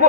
وہ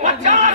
50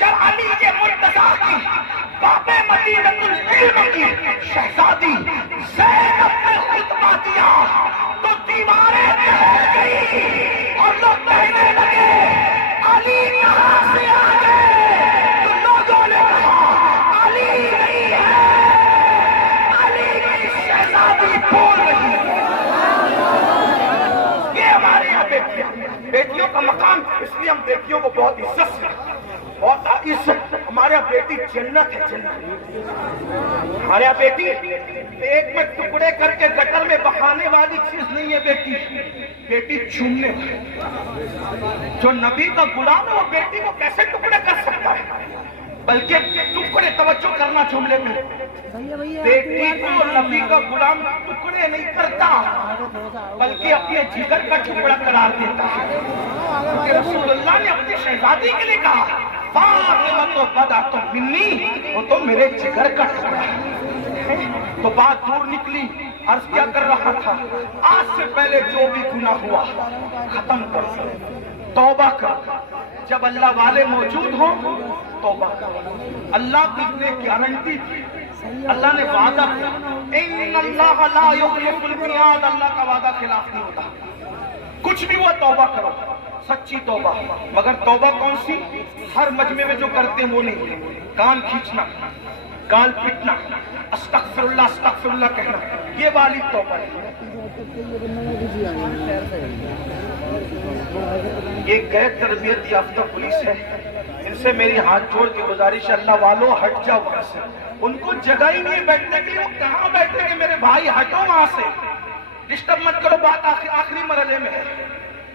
جب علی کے مرتضیٰ کی باب مدینۃ العلم کی شہزادی زینب نے خطبہ دیا تو دیواریں ٹہل گئی اور لوگ کہنے لگے علی کہاں سے آ گئے؟ تو لوگوں نے کہا علی نہیں ہے، علی کی شہزادی بول رہی ہے۔ یہ ہمارے یہاں بیٹیوں کا مقام، اس لیے ہم بیٹیوں کو بہت عزت سے، بہت عزت، ہمارے یہاں بیٹی جنت ہے، جنت۔ ہمارے یہاں بیٹی ایک میں ٹکڑے کر کے گٹر میں بہانے والی چیز نہیں ہے بیٹی، بیٹی چومنے والی۔ جو نبی کا غلام ہے وہ بیٹی کو کیسے ٹکڑے کر سکتا ہے؟ بلکہ ٹکڑے توجہ کرنا جملے میں، بیٹی کو نبی کا غلام ٹکڑے نہیں کرتا بلکہ اپنے جگر کا ٹکڑا قرار دیتا ہے۔ کہ رسول اللہ نے اپنی شہزادی کے لیے کہا فاطمہ تو بدعۃ منی، وہ تو میرے جگر کا ٹکڑا ہے۔ تو بات دور نکلی، عرض کیا کر رہا تھا، آج سے پہلے جو بھی گناہ ہوا ختم کر توبہ کر، جب اللہ والے موجود ہوں توبہ کر۔ اللہ کی نے گارنٹی تھی، اللہ نے وعدہ کیا، ان اللہ لا یخلف المیعاد، اللہ کا وعدہ خلاف نہیں ہوتا۔ کچھ بھی ہوا توبہ کرو، سچی توبہ۔ مگر توبہ کون سی؟ ہر مجمع میں جو کرتے ہیں وہ نہیں، کان کھینچنا، گال پٹنا، استغفر اللہ کہنا، یہ والی توبہ ہے۔ یہ غیر تربیت یافتہ پولیس ہے، ان سے میری ہاتھ جوڑ کے گزارش ہے، اللہ والوں ہٹ جاؤ وہاں سے، ان کو جگہ ہی نہیں بیٹھنے کے لیے، وہ کہاں بیٹھیں گے؟ میرے بھائی ہٹو وہاں سے، ڈسٹرب مت کرو، بات آخری مرحلے میں ہے۔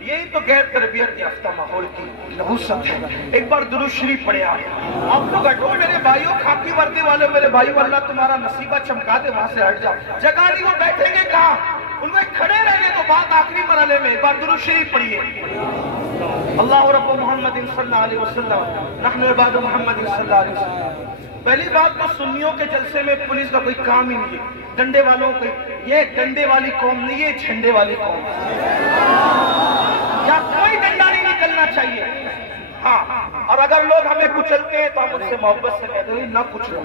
یہی تو غیر تربیت یافتہ ماحول کی نحوست ہے۔ ایک بار درود شریف پڑھے آپ تو ہٹو میرے بھائیوں، خاکی وردی والے میرے بھائیوں، اللہ تمہارا نصیبہ چمکا دے، وہاں سے ہٹ جاؤ، جگہ نہیں، وہ بیٹھیں گے کہاں؟ ان میں کھڑے رہنے تو بات آخری مرحلے میں۔ ایک بار درود شریف پڑھیے، اللہ رب محمد صلی اللہ علیہ وسلم، نحن عباد محمد صلی اللہ علیہ وسلم۔ پہلی بات تو سنیوں کے جلسے میں پولیس کا کوئی کام ہی نہیں ہے، ڈنڈے والوں کو، یہ ڈنڈے والی قوم نہیں، یہ جھنڈے والی قوم ہے، یا کوئی ڈنڈا نہیں نکلنا چاہیے۔ ہاں، اور اگر لوگ ہمیں کچلتے ہیں تو ہم ان سے محبت سے کہتے ہیں نہ کچلو،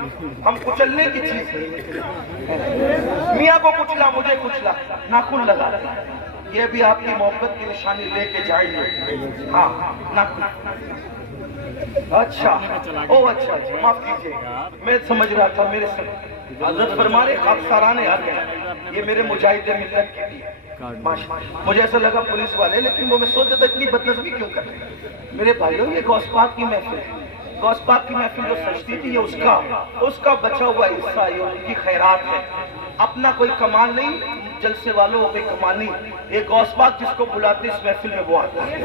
ہم کچلنے کی چیز نہیں، میاں کو کچلا، مجھے کچلا، ناخن لگا، یہ بھی آپ کی محبت کی نشانی لے کے جائیں گے۔ ہاں، ناخن، اچھا، او اچھا، معاف کیجئے، میں سمجھ رہا تھا میرے سے حضرت فرمارے خاکساران حق، یہ میرے مجاہد ملت کے لیے، مجھے ایسا لگا پولیس والے، لیکن وہ میں سوچتا تھا اتنی بدنظمی کیوں کر رہے ہیں؟ میرے بھائیوں، یہ غوث پاک کی محفل ہے، غوث پاک کی محفل جو سجتی تھی، یہ اس کا بچا ہوا حصہ، یہ ان کی خیرات ہے، اپنا کوئی کمال نہیں، جلسے والوں کوئی کمال نہیں، ایک غوث پاک جس کو بلاتے اس محفل میں وہ آتا ہے۔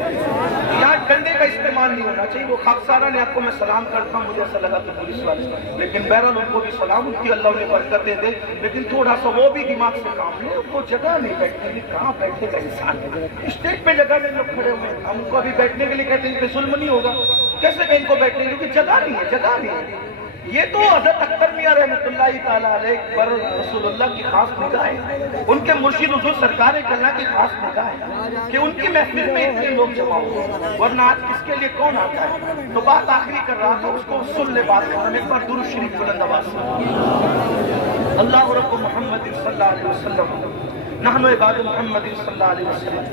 یہاں ڈنڈے کا استعمال نہیں ہونا چاہیے۔ وہ خاکسارہ نے آپ کو میں سلام کرتا ہوں، مجھے ایسا لگا تو پولیس والے، لیکن بہرحال ان کو بھی سلام، ان کی اللہ انہیں برکتیں دے، لیکن تھوڑا سا وہ بھی دماغ سے کام لیں، ان کو جگہ نہیں بیٹھنے کی، کہاں بیٹھے گا انسان؟ اسٹیج پہ جگہ نہیں، لوگ کھڑے ہوئے ہیں، ہم ان کو ابھی بیٹھنے کے لیے کہتے ہیں کہ ظلم نہیں ہوگا، کیسے کہ ان کو بیٹھنے کے لیے جگہ نہیں ہے، جگہ نہیں ہے۔ یہ تو حضرت اختر میاں رحمۃ اللہ تعالیٰ علیہ پر رسول اللہ کی خاص نگاہ ہے، ان کے مرشد حضور سرکار کلہ کی خاص نگاہ ہے کہ ان کی محفل میں اتنے لوگ جمع ہوئے، ورنہ آج کس کے لیے کون آتا ہے؟ تو بات آخری کر رہا تھا، اس کو سن لے بات کرنا، ایک بار درود شریف بلند آواز سے، اللہ رب محمد صلی اللہ علیہ وسلم، نحن عباد محمد صلی اللہ علیہ وسلم،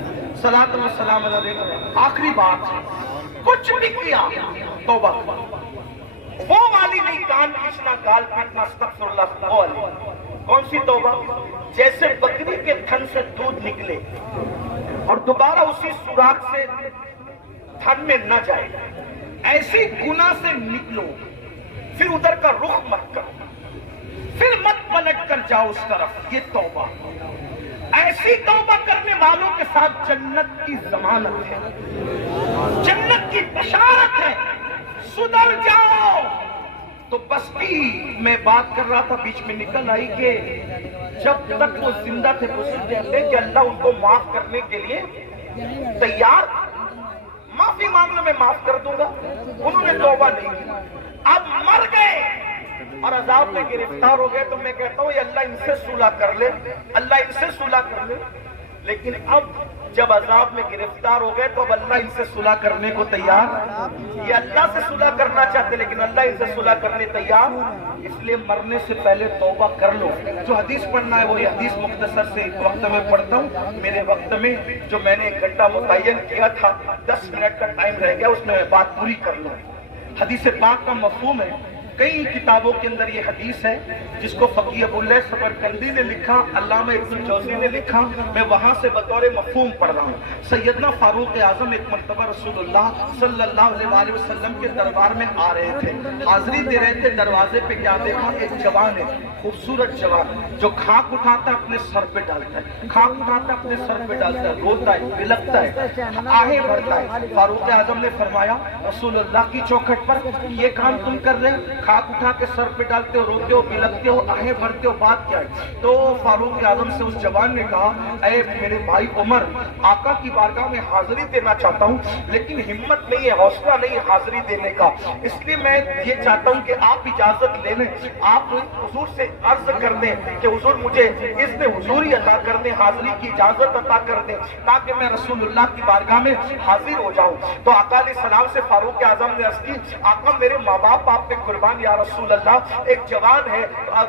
صلاۃ و سلام علیکم۔ آخری بات، کچھ بھی کیا توبہ، وہ والی نہیں، کان کھینچنا، گال پیٹنا، استغفر اللہ، وہ والی۔ کون سی توبہ؟ جیسے بکری کے تھن سے دودھ نکلے اور دوبارہ اسی سوراخ سے تھن میں نہ جائے، ایسی گناہ سے نکلو، پھر ادھر کا رخ مت کرو، پھر مت پلٹ کر جاؤ اس طرف، یہ توبہ۔ ایسی توبہ کرنے والوں کے ساتھ جنت کی ضمانت ہے، جنت کی بشارت ہے، سدھر جاؤ۔ تو بستی میں بات کر رہا تھا، بیچ میں نکل آئی کہ جب تک وہ زندہ تھے کہتے کہ اللہ ان کو معاف کرنے کے لیے تیار، معافی مانگنا میں معاف کر دوں گا، انہوں نے توبہ نہیں کی، اب مر گئے اور عذاب میں گرفتار ہو گئے، تو میں کہتا ہوں یہ اللہ ان سے صلح کر لے، اللہ ان سے صلح کر لے، لیکن اب جب عذاب میں گرفتار ہو گئے تو اب اللہ ان سے صلح کرنے کو تیار، یہ اللہ سے صلح کرنا چاہتے لیکن اللہ ان سے صلح کرنے تیار، اس لیے مرنے سے پہلے توبہ کر لو۔ جو حدیث پڑھنا ہے وہ یہ حدیث مختصر سے ایک وقت میں پڑھتا ہوں، میرے وقت میں جو میں نے 1 گھنٹہ متعین کیا تھا 10 منٹ کا ٹائم رہ گیا، اس میں بات پوری کر لوں۔ حدیث پاک کا مفہوم ہے، کئی کتابوں کے اندر یہ حدیث ہے جس کو فقیہ ابواللیث سمرقندی نے لکھا، علامہ ابن جوزی نے لکھا، میں وہاں سے بطور مفہوم پڑھ رہا ہوں۔ سیدنا فاروق اعظم ایک مرتبہ رسول اللہ صلی اللہ علیہ وآلہ وسلم کے دربار میں آ رہے تھے، حاضری دے رہے تھے، دروازے پہ کیا دیکھا؟ ایک جوان ہے، خوبصورت جوان، جو کھاک اٹھاتا ہے اپنے سر پہ ڈالتا ہے، کھاک اٹھاتا ہے اپنے سر پہ ڈالتا ہے، روتا ہے، بلکتا ہے، آہیں بھرتا ہے۔ فاروق اعظم نے فرمایا رسول اللہ کی چوکھٹ پر یہ کام تم کر رہے ہیں، کھاک اٹھا کے سر پہ ڈالتے ہو، روتے ہو، بلکتے ہو، آہیں بھرتے ہو، بات کیا ہے؟ تو فاروق اعظم سے اس جوان نے کہا اے میرے بھائی عمر، آقا کی بارگاہ میں حاضری دینا چاہتا ہوں لیکن ہمت نہیں ہے، حوصلہ نہیں ہے حاضری دینے کا، اس لیے میں یہ چاہتا ہوں کہ آپ اجازت لے لیں، آپ حضور سے عرض کر دیں کہ حضور مجھے اذن حضوری عطا کر دیں، حاضری کی اجازت عطا کر دیں تاکہ میں رسول اللہ کی بارگاہ میں حاضر ہو جاؤں۔ تو آقا علیہ السلام سے فاروق اعظم نے عرض کی آقا میرے ماں باپ آپ پہ قربان یا رسول اللہ، ایک جوان ہے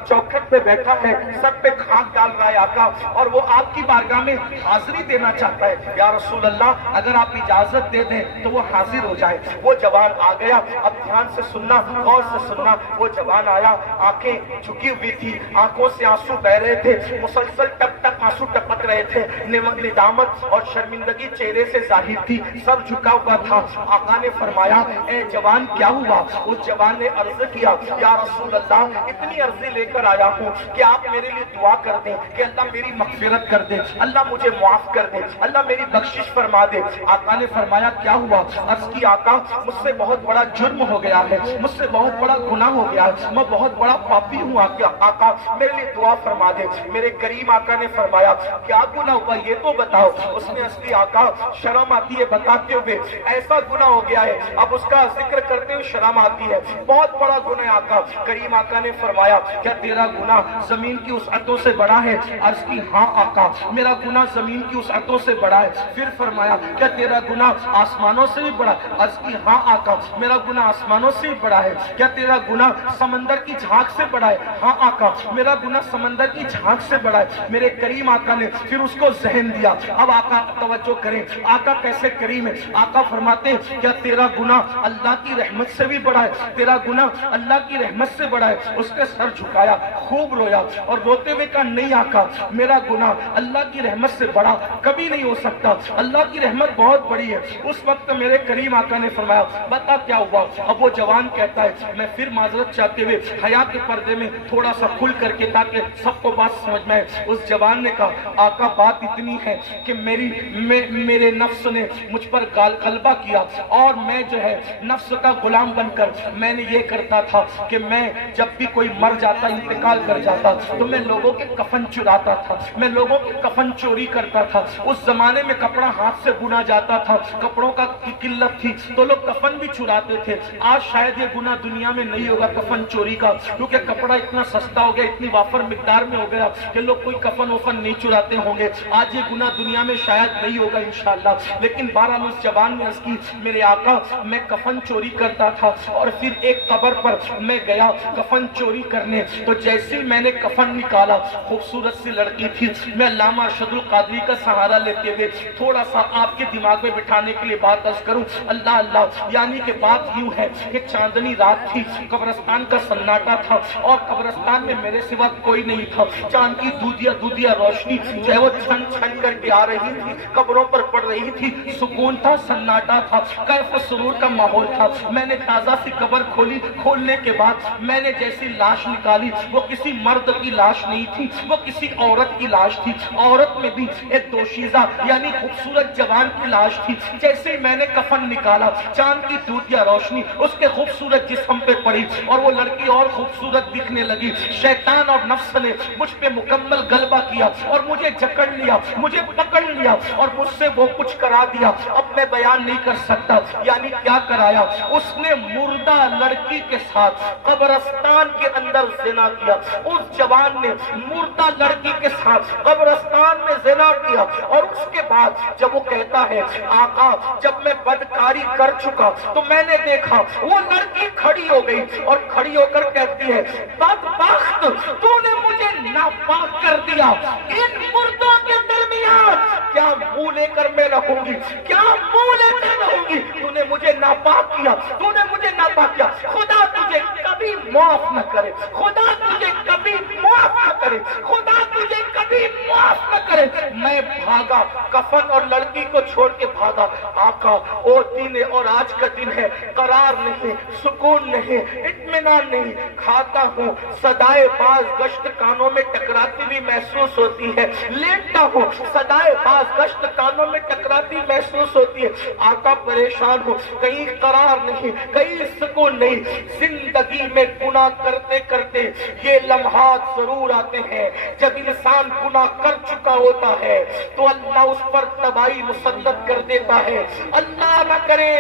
چوکھٹ پہ بیٹھا ہے، سر پہ کھاک ڈال رہا ہے آقا، اور وہ آپ کی بارگاہ میں حاضری دینا چاہتا ہے یا رسول اللہ، اگر آپ اجازت دے دیں تو وہ حاضر ہو جائے۔ وہ جوان آ گیا، اب دھیان سے سننا، غور سے سننا، وہ جوان آیا، آنکھیں جھکی ہوئی تھی، آنکھوں سے آنسو بہ رہے تھے، مسلسل ٹپ ٹپ آنسو ٹپک رہے تھے، ندامت اور شرمندگی چہرے سے ظاہر تھی، سر جھکا ہوا تھا۔ آقا نے فرمایا اے جوان کیا ہوا؟ اس جوان نے عرض کیا یا رسول اللہ اتنی عرضی لے کر آیا ہوں کہ آپ میرے لیے دعا کر دیں کہ اللہ میری مغفرت کر دے، اللہ مجھے معاف کر دے، اللہ میری بخشش فرما دے۔ آقا نے فرمایا کیا ہوا؟ عرض کی آقا مجھ سے بہت بڑا جرم ہو گیا ہے، مجھ سے بہت بڑا گناہ ہو گیا ہے، میں بہت بڑا پاپی ہوں، آقا میرے لیے دعا فرما دے۔ میرے کریم آقا نے فرمایا کیا گناہ ہوا یہ تو بتاؤ۔ اس نے عرض کی آقا شرم آتی ہے بتاتے ہوئے، ایسا گناہ ہو گیا ہے اب اس کا ذکر کرتے ہوئے شرم آتی ہے، بہت بڑا گناہ ہے آقا۔ کریم آقا نے فرمایا کیا تیرا گناہ زمین کی وسعتوں سے بڑا ہے؟ عرض کی ہاں آقا میرا گناہ زمین کی وسعتوں سے بڑا ہے۔ پھر فرمایا کیا تیرا گناہ آسمانوں سے بھی بڑا ہے؟ عرض کی ہاں آقا میرا گناہ آسمانوں سے بھی بڑا ہے۔ کیا تیرا گناہ سمندر کی جھاگ سے بڑا ہے؟ ہاں آقا میرا گناہ سمندر کی جھاگ سے بڑا ہے۔ میرے کریم آقا نے پھر اس کو ذہن دیا۔ اب آقا توجہ کریں، آقا کیسے کریم ہے۔ آقا فرماتے ہیں کیا تیرا گناہ اللہ کی رحمت سے بھی بڑا ہے؟ تیرا گناہ اللہ کی رحمت سے بڑا ہے۔ اس نے سر جھکایا، خوب رویا اور روتے ہوئے کہا نہیں آقا میرا گناہ اللہ کی رحمت سے بڑا کبھی نہیں ہو سکتا، اللہ کی رحمت بہت بڑی ہے۔ اس وقت میرے کریم آقا نے فرمایا بتا کیا ہوا؟ اب وہ جوان کہتا ہے میں پھر معذرت چاہتے ہوئے حیا کے پردے میں تھوڑا سا کھل کر کے تاکہ سب کو بات سمجھ میں آئے، اس جوان نے کہا آقا بات اتنی ہے کہ میرے نفس نے مجھ پر غلبہ کیا اور میں جو ہے نفس کا غلام بن کر میں نے یہ کرتا تھا کہ میں جب بھی کوئی مر جاتا انتقال کر جاتا تو میں لوگوں کے کفن چراتا تھا، میں لوگوں کے کفن چوری کرتا تھا۔ اس زمانے میں کپڑا ہاتھ سے بنا جاتا تھا، کپڑوں کا قلت تھی تو لوگ کفن بھی چراتے تھے۔ آج شاید یہ گناہ دنیا میں نہیں ہوگا کفن چوری کا، کیونکہ کپڑا اتنا سستا ہو گیا، اتنی وافر مقدار میں ہو گیا کہ لوگ کوئی کفن وفن نہیں چراتے ہوں گے۔ آج یہ گناہ دنیا میں شاید نہیں ہوگا انشاءاللہ، لیکن بہرحال اس جوان نے عرض کی میرے آقا میں کفن چوری کرتا تھا اور پھر ایک قبر پر میں گیا کفن چوری کرنے، تو جیسے میں نے کفن نکالا خوبصورت سی لڑکی تھی۔ میں علامہ ارشد القادری کا سہارا لیتے ہوئے تھوڑا سا آپ کے دماغ میں بٹھانے کے لیے بات عرض کروں، اللہ اللہ، یعنی کہ بات یوں ہے کہ چاندنی رات تھی، قبرستان کا سناٹا تھا اور قبرستان میں میرے سوا کوئی نہیں تھا، چاند کی دودیا روشنی جو ہے وہ چھن چھن کر کے آ رہی تھی، قبروں پر پڑ رہی تھی، سکون تھا، سناٹا تھا، کیف و سرور کا ماحول تھا۔ میں نے تازہ سی قبر کھولی، کھولنے کے بعد میں نے جیسی لاش نکالی وہ کسی مرد کی لاش نہیں تھی، وہ کسی عورت کی لاش تھی، عورت میں بھی ایک دوشیزہ یعنی خوبصورت جوان کی لاش تھی۔ جیسے ہی میں نے کفن نکالا چاند کی دودیا روشنی اس کے خوبصورت جسم پہ پڑی اور وہ لڑکی اور خوبصورت دکھنے لگی۔ شیطان اور نفس نے مجھ پہ مکمل غلبہ کیا، اور مجھے جکڑ لیا, مجھے پکڑ لیا اور مجھ سے وہ کچھ کرا دیا. اب میں بیان نہیں کر سکتا. یعنی کیا کرایا؟ اس نے مردہ لڑکی کے ساتھ قبرستان کے اندر زنا کیا. اس جوان نے مردہ لڑکی کے ساتھ قبرستان میں زنا کیا. اور اس کے بعد جب وہ کہتا ہے آقا جب میں بدکاری کر چکا تو میں نے دیکھا وہ لڑکی کھڑی ہو گئی اور کھڑی ہو کر کہتی ہے بدبخت تو نے مجھے ناپاک کر دیا. ان مردوں کے درمیان کیا منہ لے کر میں رہوں گی؟ کیا منہ لے کر رہوں گی؟ تو نے مجھے ناپاک کیا, تو نے مجھے ناپاک کیا. خدا تجھے کبھی معاف نہ کرے, خدا تجھے کبھی معاف نہ کرے, خدا تجھے کبھی معاف نہ کرے. میں بھاگا, کفن اور لڑکی کو چھوڑ کے بھاگا. آقا وہ دن اور آج کا دن ہے, قرار نہیں, سکون نہیں, اطمینان نہیں. کھاتا ہوں, صدائے باز گشت کانوں میں ٹکراتی بھی محسوس ہوتی ہے. لیٹتا ہوں, صدائے باز گشت کانوں میں ٹکراتی محسوس ہوتی ہے. آقا پریشان ہو, کہیں قرار نہیں, کہیں سکون نہیں. زندگی میں گناہ کرتے کرتے یہ لمحات ضرور آتے ہیں جب انسان گناہ کر چکا ہوتا ہے تو اللہ اس پر تباہی مسلط کر دیتا ہے. اللہ نہ کرے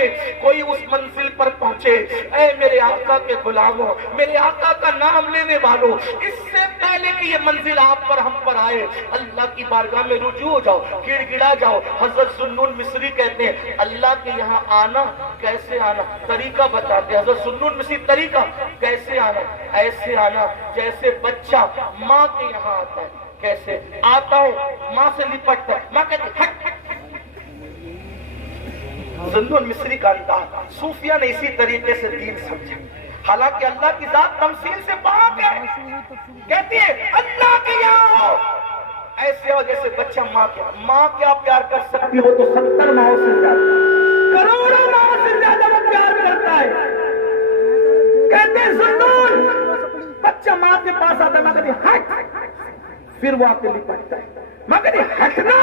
کوئی اس منزل پر پہنچے. اے میرے آقا کے غلاموں, میرے آقا کا نام لینے والوں, اس سے پہلے کہ یہ منزل آپ پر ہم پر آئے اللہ کی بارگاہ میں رجوع ہو جاؤ, گڑ گڑا جاؤ. حضرت ذوالنون مصری کہتے ہیں اللہ کے یہاں آنا کیسے آنا, طریقہ بتاتے ہیں. حضرت ذوالنون مصری طریقہ کیسے آنا, ایسے آنا جیسے بچہ ماں کے یہاں آتا ہے. کیسے آتا ہے؟ ماں سے لپٹتا ہے, ماں کہتی ہے ہٹ. ذوالنون مصری کا انداز صوفیہ نے اسی طریقے سے دین سمجھا. حالانکہ اللہ کی ذات تمثیل سے پاک ہے. کہتی ہے اللہ کے یہاں ایسے ہو جیسے بچہ ماں کے. ماں کیا پیار کر سکتی ہو تو 70 ماؤں سے زیادہ, کروڑوں ماؤں سے زیادہ وہ پیار کرتا ہے. کہتے ہیں ذوالنون, بچہ ماں کے پاس آتا ہے, ماں کہتی ہٹ, پھر وہ آ کے لپٹتا ہے. ماں کہتی ہٹنا,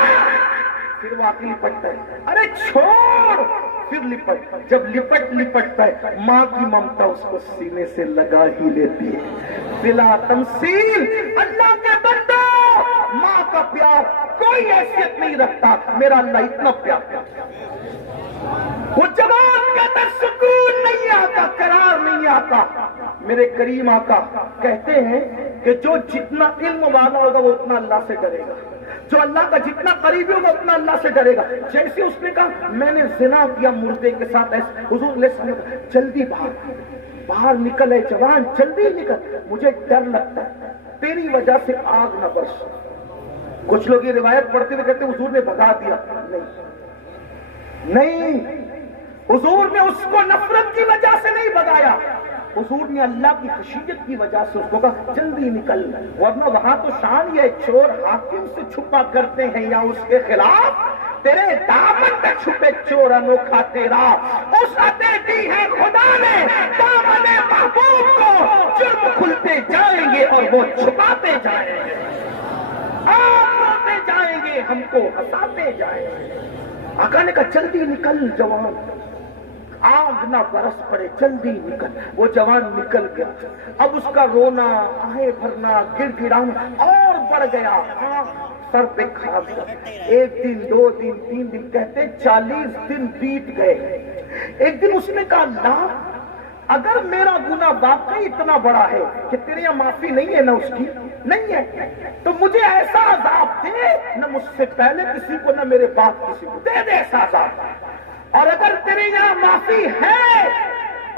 پھر وہ آ کے لپٹتا ہے. ارے چھوڑ, پھر لپٹ. جب لپٹتا ہے ماں کی ممتا اس کو سینے سے لگا ہی لیتی ہے. بلا تمثیل اللہ کے بندو, ماں کا پیار کوئی حیثیت نہیں رکھتا. میرا اللہ اتنا پیار. وہ جوان کہتا سکون نہیں آتا, قرار نہیں آتا. میرے کریم آقا کہتے ہیں کہ جو جتنا علم والا ہوگا وہ اتنا اللہ سے ڈرے گا, جو اللہ کا جتنا قریبی ہوگا اتنا اللہ سے ڈرے گا. جیسے اس نے کہا میں نے زنا کیا مردے کے ساتھ, ایسے حضور علیہ السلام نے کہا جلدی باہر نکل, ہے جوان جلدی نکل, مجھے ڈر لگتا ہے تیری وجہ سے آگ نہ برس. کچھ لوگ یہ روایت پڑھتے ہوئے کہتے ہیں حضور نے بتا دیا. نہیں, حضور نے اس کو نفرت کی وجہ سے نہیں بتایا, حضور نے اللہ کی خشیت کی وجہ سے اس کو کہا جلدی نکل. ورنہ وہاں تو شان یہ چور حاکم سے چھپا کرتے ہیں یا اس کے خلاف, تیرے دامن میں چھپے چور انوکھا تیرا. وسعتیں دی ہے خدا نے دامن محبوب کو, جرم کھلتے جائیں گے اور وہ چھپاتے جائیں گے. آپ روتے جائیں گے, ہم کو ہنساتے جائیں گے. آقا نے کہا جلدی نکل جوان, آگ نہ برس پڑے, جلدی نکل. وہ جوان نکل گیا. اب اس کا رونا, آہیں بھرنا, گڑ گڑانا اور بڑھ گیا. سر پہ کھا گیا. 1 دن 2 دن 3 دن, کہتے 40 دن بیت گئے. ایک دن اس نے کہا اللہ اگر میرا گناہ واقعی اتنا بڑا ہے کہ تیرے یہاں معافی نہیں ہے, نہ اس کی نہیں ہے, تو مجھے ایسا عذاب دے, نہ مجھ سے پہلے کسی کو نہ میرے بعد کسی کو, دے دے ایسا عذاب. اور اگر تیرے یہاں معافی ہے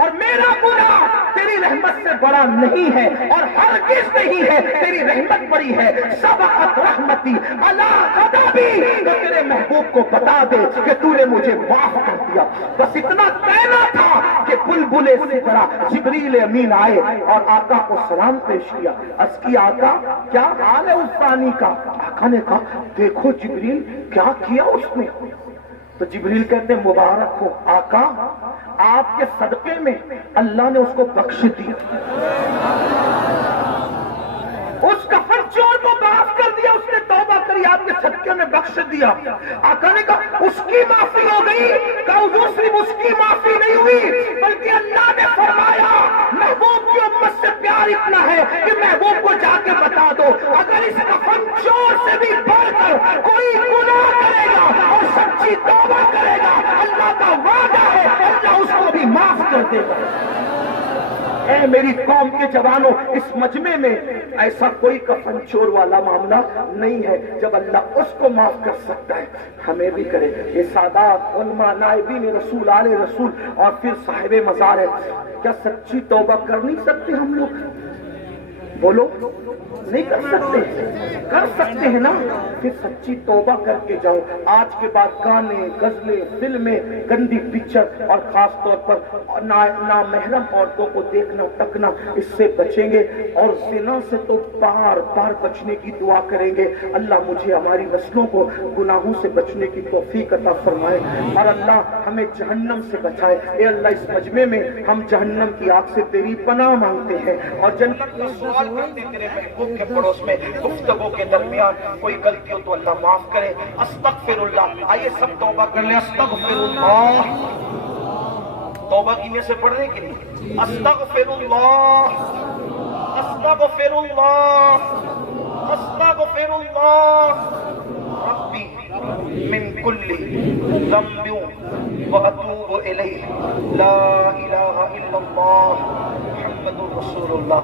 اور میرا گناہ تیری رحمت سے بڑا نہیں ہے, اور ہرگز نہیں ہے, تیری رحمت بڑی ہے, سبقت رحمتی علی غضبی, تو تیرے محبوب کو بتا دے کہ تو نے مجھے معاف کر دیا. بس اتنا کہنا تھا کہ بلبلے سے طرح جبریل امین آئے اور آقا کو سلام پیش کیا. عرض کی آقا کیا حال ہے اس پانی کا؟ آقا نے کہا دیکھو جبریل کیا کیا اس نے. تو جبریل کہتے ہیں مبارک ہو آقا, آپ کے صدقے میں اللہ نے اس کو بخش دیا, اس کفر چور کو معاف کر دیا, اس نے توبہ کری, آپ کے صدقے میں بخش دیا. آقا نے کہا اس کی معافی ہو گئی. کہا حضور صرف اس کی معافی نہیں ہوئی بلکہ اللہ نے فرمایا محبوب کی امت سے پیار اتنا ہے کہ محبوب کو جا کے بتا دو اگر اس کفن چور سے سے بھی بڑھ کر کوئی گناہ کرے گا اور سچی توبہ کرے گا، اللہ کا وعدہ ہے اللہ اس کو بھی معاف کر دے گا۔ اے میری قوم کے جوانوں، اس مجمع میں ایسا کوئی کفن چور والا معاملہ نہیں ہے، جب اللہ اس کو معاف کر سکتا ہے ہمیں بھی کرے۔ یہ سادات علماء نائبین رسول آل رسول اور پھر صاحب مزار ہے، کیا سچی توبہ کر نہیں سکتے ہم لوگ؟ بولو، نہیں کر سکتے؟ کر سکتے ہیں نا، پھر سچی توبہ کر کے جاؤ۔ آج کے بعد گانے، غزلیں، فلمیں، گندی پکچر اور خاص طور پر نامحرم عورتوں کو دیکھنا تکنا، اس سے بچیں گے، اور زنا سے تو بار بار بچنے کی دعا کریں گے۔ اللہ مجھے ہماری نسلوں کو گناہوں سے بچنے کی توفیق عطا فرمائے، اور اللہ ہمیں جہنم سے بچائے۔ اے اللہ اس مجمع میں ہم جہنم کی آگ سے تیری پناہ مانگتے ہیں، اور جنت کا سوال کرتے ہیں تیرے محبوب کے پڑوس میں گفتگو کے درمیان کوئی غلطی ہو تو اللہ معاف کرے۔ استغفر اللہ، آئیے سب توبہ کر لیں۔ استغفر اللہ، توبہ کی میں سے پڑھ رہے کہ نہیں؟ استغفر اللہ، استغفر اللہ، استغفر اللہ ربی من کل ذنب واتوب الیہ، لا الہ الا اللہ محمد رسول اللہ۔